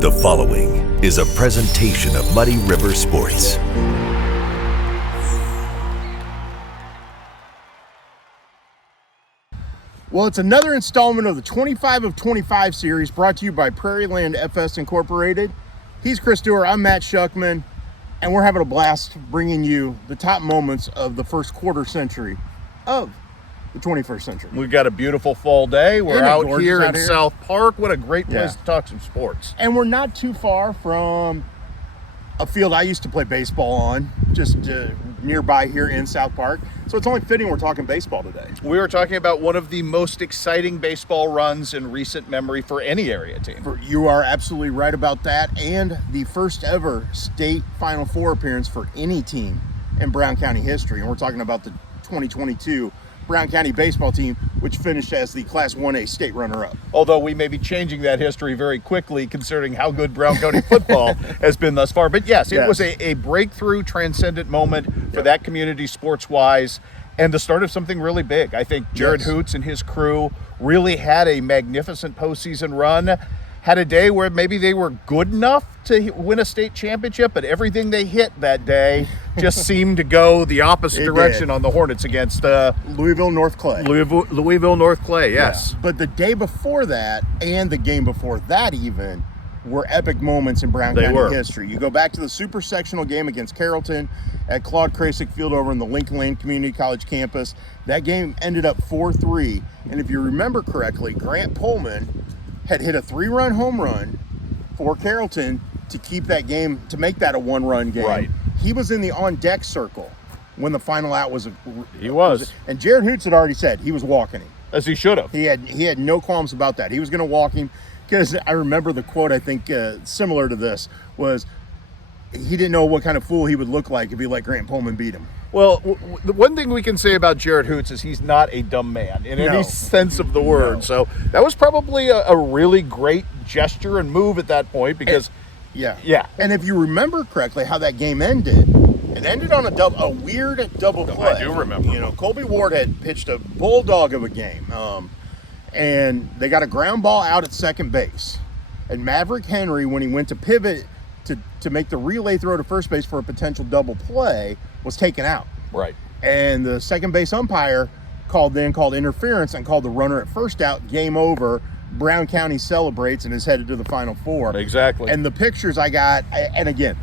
The following is a presentation of Muddy River Sports. Well, it's another installment of the 25 of 25 series brought to you by Prairieland FS Incorporated. He's Chris Duerr, I'm Matt Schuckman, and we're having a blast bringing you the top moments of the first quarter century of the 21st century. We've got a beautiful fall day. We're out here in here. South Park. What a great place to talk some sports. And we're not too far from a field I used to play baseball on, just nearby here in South Park. So it's only fitting we're talking baseball today. We are talking about one of the most exciting baseball runs in recent memory for any area team. You are absolutely right about that. And the first ever state Final Four appearance for any team in Brown County history. And we're talking about the 2022 Brown County baseball team, which finished as the Class 1A state runner-up. Although we may be changing that history very quickly considering how good Brown County football has been thus far. But yes, it was a breakthrough, transcendent moment for that community sports-wise and the start of something really big. I think Jared Hoots and his crew really had a magnificent postseason run, had a day where maybe they were good enough to win a state championship, but everything they hit that day just seemed to go the opposite direction on the Hornets against Louisville North Clay. Louisville North Clay, yes. Yeah. But the day before that and the game before that even were epic moments in Brown County history. You go back to the super sectional game against Carrollton at Claude Krasik Field over in the Lincoln Lane Community College campus. That game ended up 4-3. And if you remember correctly, Grant Pullman had hit a 3-run home run for Carrollton to keep that game, to make that a 1-run game. Right. He was in the on-deck circle when the final out was. He was. And Jared Hoots had already said he was walking him. As he should have. He had no qualms about that. He was going to walk him, because I remember the quote, I think similar to this, was he didn't know what kind of fool he would look like if he let Grant Pullman beat him. Well, the one thing we can say about Jared Hoots is he's not a dumb man in any sense of the word. No. So that was probably a really great gesture and move at that point because, And if you remember correctly how that game ended, it ended on a weird double play. I do remember. You know, Colby Ward had pitched a bulldog of a game, and they got a ground ball out at second base. And Maverick Henry, when he went to pivot to make the relay throw to first base for a potential double play, was taken out. Right. And the second base umpire called interference and called the runner at first out. Game over. Brown County celebrates and is headed to the Final Four. Exactly. And the pictures I got, and again,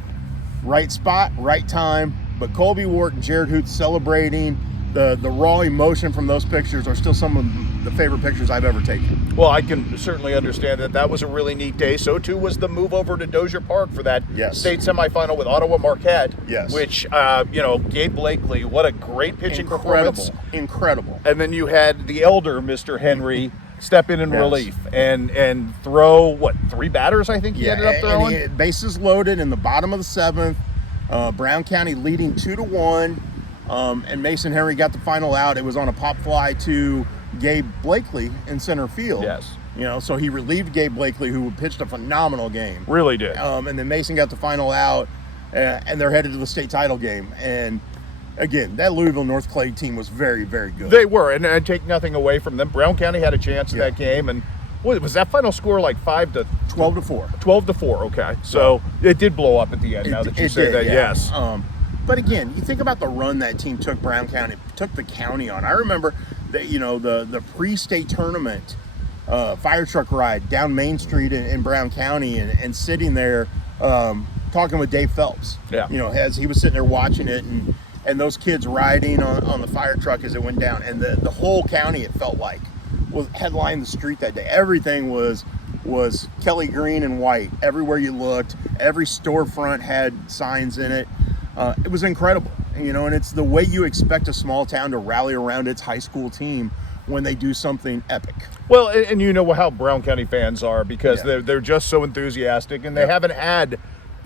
right spot, right time, but Colby Ward and Jared Hoots celebrating, the raw emotion from those pictures are still some of the favorite pictures I've ever taken. Well, I can certainly understand that was a really neat day. So too was the move over to Duerr Park for that state semifinal with Ottawa Marquette. Yes. Which, Gabe Blakely, what a great pitching performance. Incredible. And then you had the elder Mr. Henry step in relief and throw, 3 batters I think he ended up throwing? And bases loaded in the bottom of the 7th. Brown County leading 2-1. And Mason Henry got the final out. It was on a pop fly to Gabe Blakely in center field. Yes. So he relieved Gabe Blakely, who pitched a phenomenal game. Really did. And then Mason got the final out, and they're headed to the state title game. And again, that Louisville North Clay team was very, very good. They were, and I take nothing away from them. Brown County had a chance in that game, and what was that final score, like 12-4? 12-4. Okay, so it did blow up at the end. Now that you say that, yes. But again, you think about the run that team took the county on. I remember that, the pre-state tournament fire truck ride down Main Street in Brown County and sitting there talking with Dave Phelps. Yeah. As he was sitting there watching it and those kids riding on the fire truck as it went down. And the whole county, it felt like, was headlining the street that day. Everything was Kelly green and white. Everywhere you looked, every storefront had signs in it. It was incredible, and it's the way you expect a small town to rally around its high school team when they do something epic. Well, and you know how Brown County fans are because they're just so enthusiastic, and they haven't had,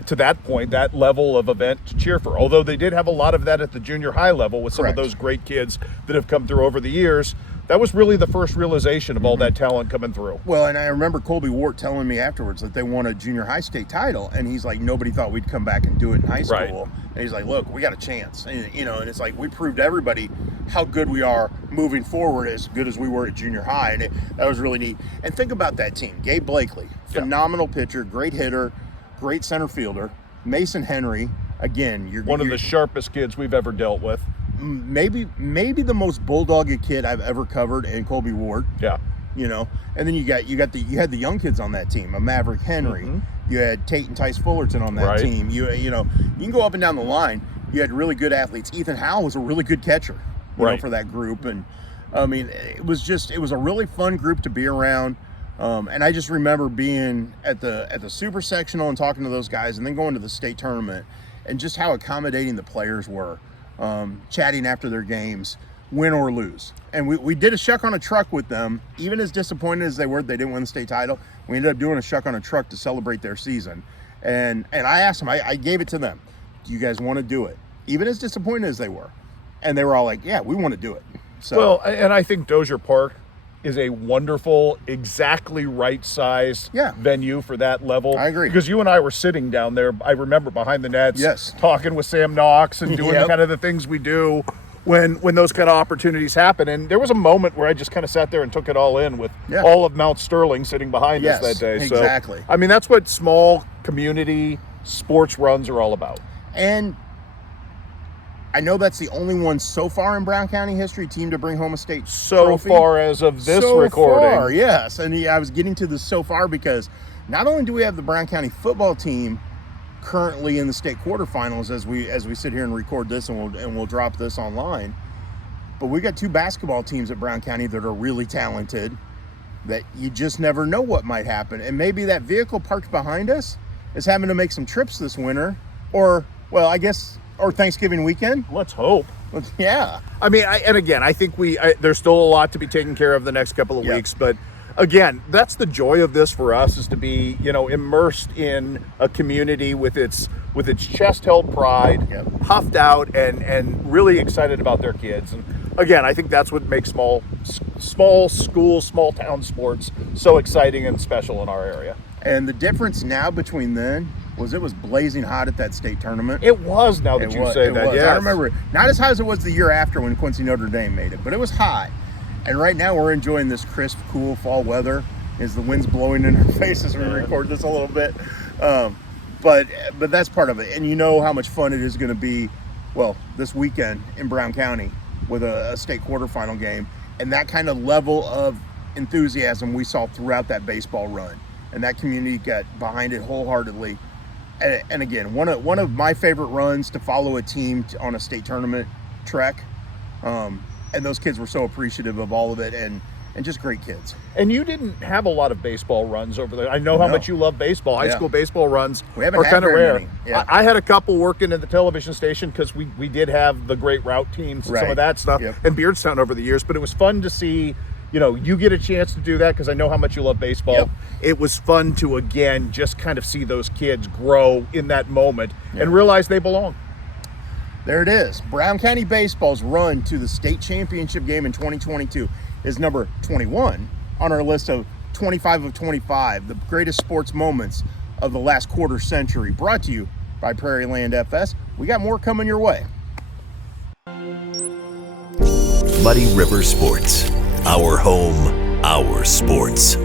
to that point, that level of event to cheer for. Although they did have a lot of that at the junior high level with some of those great kids that have come through over the years. That was really the first realization of all that talent coming through. Well, and I remember Colby Ward telling me afterwards that they won a junior high state title, and he's like, nobody thought we'd come back and do it in high school. Right. And he's like, look, we got a chance. And, and it's like, we proved everybody, how good we are moving forward, as good as we were at junior high. And that was really neat. And think about that team. Gabe Blakely, phenomenal pitcher, great hitter, great center fielder. Mason Henry, again, you're one of the sharpest kids we've ever dealt with. Maybe the most bulldoggy kid I've ever covered, in Colby Ward. Yeah. You know, and then you had the young kids on that team, a Maverick Henry. You had Tate and Tice Fullerton on that team. You know, you can go up and down the line. You had really good athletes. Ethan Howell was a really good catcher, you know, for that group. And I mean, it was a really fun group to be around. And I just remember being at the super sectional and talking to those guys, and then going to the state tournament, and just how accommodating the players were, chatting after their games, win or lose. And we did a shuck on a truck with them. Even as disappointed as they didn't win the state title, we ended up doing a shuck on a truck to celebrate their season. And I asked them, I gave it to them, do you guys want to do it? Even as disappointed as they were. And they were all like, yeah, we want to do it. So, well, and I think Dozier Park is a wonderful, exactly right-sized venue for that level. I agree. Because you and I were sitting down there, I remember, behind the nets, talking with Sam Knox and doing kind of the things we do when those kind of opportunities happen. And there was a moment where I just kind of sat there and took it all in with all of Mount Sterling sitting behind us that day. Exactly. So, I mean, that's what small community sports runs are all about. And I know that's the only one so far in Brown County history team to bring home a state trophy. Far as of this recording. So far, yes. And I was getting to this so far because not only do we have the Brown County football team currently in the state quarterfinals as we sit here and record this, and we'll drop this online, but we got two basketball teams at Brown County that are really talented, that you just never know what might happen. And maybe that vehicle parked behind us is having to make some trips this winter, or Thanksgiving weekend. Let's hope. Yeah. I mean, I think there's still a lot to be taken care of the next couple of weeks, but again, that's the joy of this for us, is to be, you know, immersed in a community with its chest-held pride, puffed out, and really excited about their kids. And again, I think that's what makes small school, small town sports so exciting and special in our area. And the difference now between then was it was blazing hot at that state tournament. It was, now that you say that, yes. I remember, not as hot as it was the year after when Quincy Notre Dame made it, but it was hot. And right now we're enjoying this crisp, cool fall weather as the wind's blowing in our faces as we record this a little bit. But that's part of it. And you know how much fun it is going to be, well, this weekend in Brown County with a state quarterfinal game. And that kind of level of enthusiasm we saw throughout that baseball run. And that community got behind it wholeheartedly. And again, one of my favorite runs to follow a team on a state tournament trek. And those kids were so appreciative of all of it, and just great kids. And you didn't have a lot of baseball runs over there. I know how much you love baseball. High school baseball runs are kind of rare. Yeah. I had a couple working at the television station because we did have the great route teams and some of that stuff in Beardstown over the years. But it was fun to see, you know, you get a chance to do that because I know how much you love baseball. Yep. It was fun to, again, just kind of see those kids grow in that moment and realize they belong. There it is. Brown County Baseball's run to the state championship game in 2022 is number 21 on our list of 25 of 25, the greatest sports moments of the last quarter century, brought to you by Prairieland FS. We got more coming your way. Muddy River Sports. Our home, our sports.